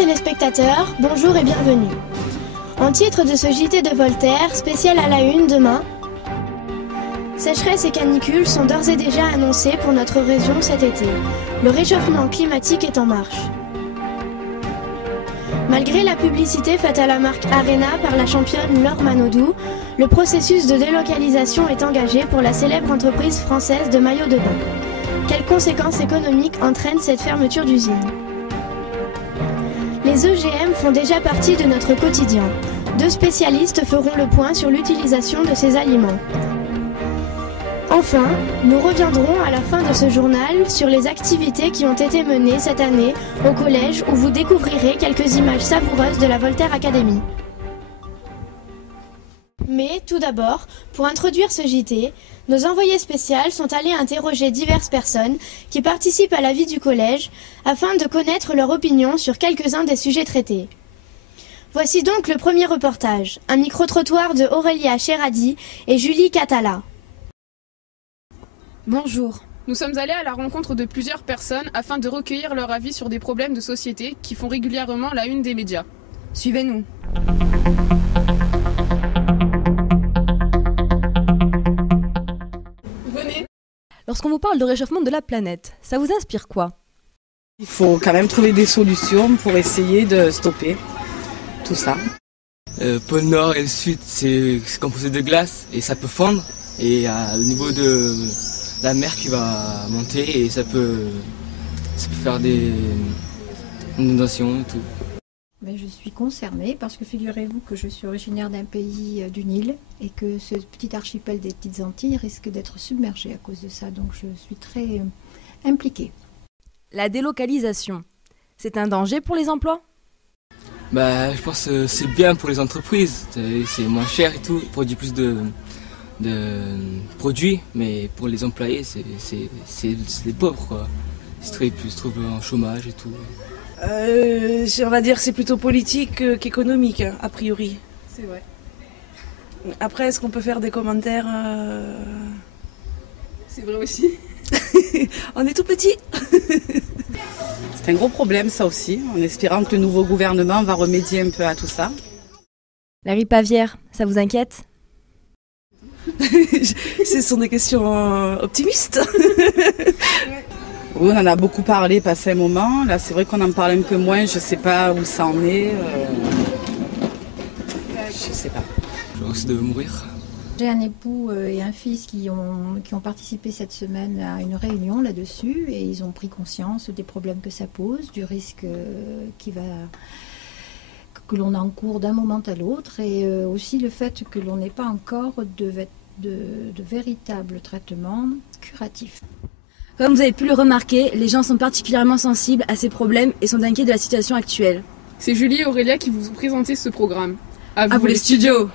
téléspectateurs, bonjour et bienvenue. En titre de ce JT de Voltaire, spécial à la une demain, sécheresse et canicule sont d'ores et déjà annoncées pour notre région cet été. Le réchauffement climatique est en marche. Malgré la publicité faite à la marque Arena par la championne Laure Manodou, le processus de délocalisation est engagé pour la célèbre entreprise française de maillots de bain. Quelles conséquences économiques entraîne cette fermeture d'usine ? Les EGM font déjà partie de notre quotidien. Deux spécialistes feront le point sur l'utilisation de ces aliments. Enfin, nous reviendrons à la fin de ce journal sur les activités qui ont été menées cette année au collège où vous découvrirez quelques images savoureuses de la Voltaire Academy. Mais tout d'abord, pour introduire ce JT, nos envoyés spéciaux sont allés interroger diverses personnes qui participent à la vie du collège afin de connaître leur opinion sur quelques-uns des sujets traités. Voici donc le premier reportage, un micro-trottoir de Aurélia Cheradi et Julie Catala. Bonjour. Nous sommes allés à la rencontre de plusieurs personnes afin de recueillir leur avis sur des problèmes de société qui font régulièrement la une des médias. Suivez-nous. Venez. Lorsqu'on vous parle de réchauffement de la planète, ça vous inspire quoi? Il faut quand même trouver des solutions pour essayer de stopper tout ça. Pôle Nord et le Sud, c'est composé de glace et ça peut fondre. Et au niveau de la mer qui va monter et ça peut faire des inondations et tout. Mais je suis concernée parce que figurez-vous que je suis originaire d'un pays du Nil et que ce petit archipel des Petites Antilles risque d'être submergé à cause de ça. Donc je suis très impliquée. La délocalisation, c'est un danger pour les emplois? Je pense que c'est bien pour les entreprises. C'est moins cher et tout, on produit plus de produits, mais pour les employés, c'est des pauvres, quoi. Ils se trouvent en chômage et tout. On va dire que c'est plutôt politique qu'économique, a priori. C'est vrai. Après, est-ce qu'on peut faire des commentaires C'est vrai aussi. On est tout petit. C'est un gros problème, ça aussi, en espérant que le nouveau gouvernement va remédier un peu à tout ça. La grippe aviaire, ça vous inquiète? Ce sont des questions optimistes. Oui, on en a beaucoup parlé, passé un moment. Là, c'est vrai qu'on en parle un peu moins. Je ne sais pas où ça en est. Je ne sais pas. Je risque de mourir. J'ai un époux et un fils qui ont participé cette semaine à une réunion là-dessus et ils ont pris conscience des problèmes que ça pose, du risque que l'on encourt d'un moment à l'autre et aussi le fait que l'on n'ait pas encore de véritables traitements curatifs. Comme vous avez pu le remarquer, les gens sont particulièrement sensibles à ces problèmes et sont inquiets de la situation actuelle. C'est Julie et Aurélia qui vous ont présenté ce programme. À vous les studios.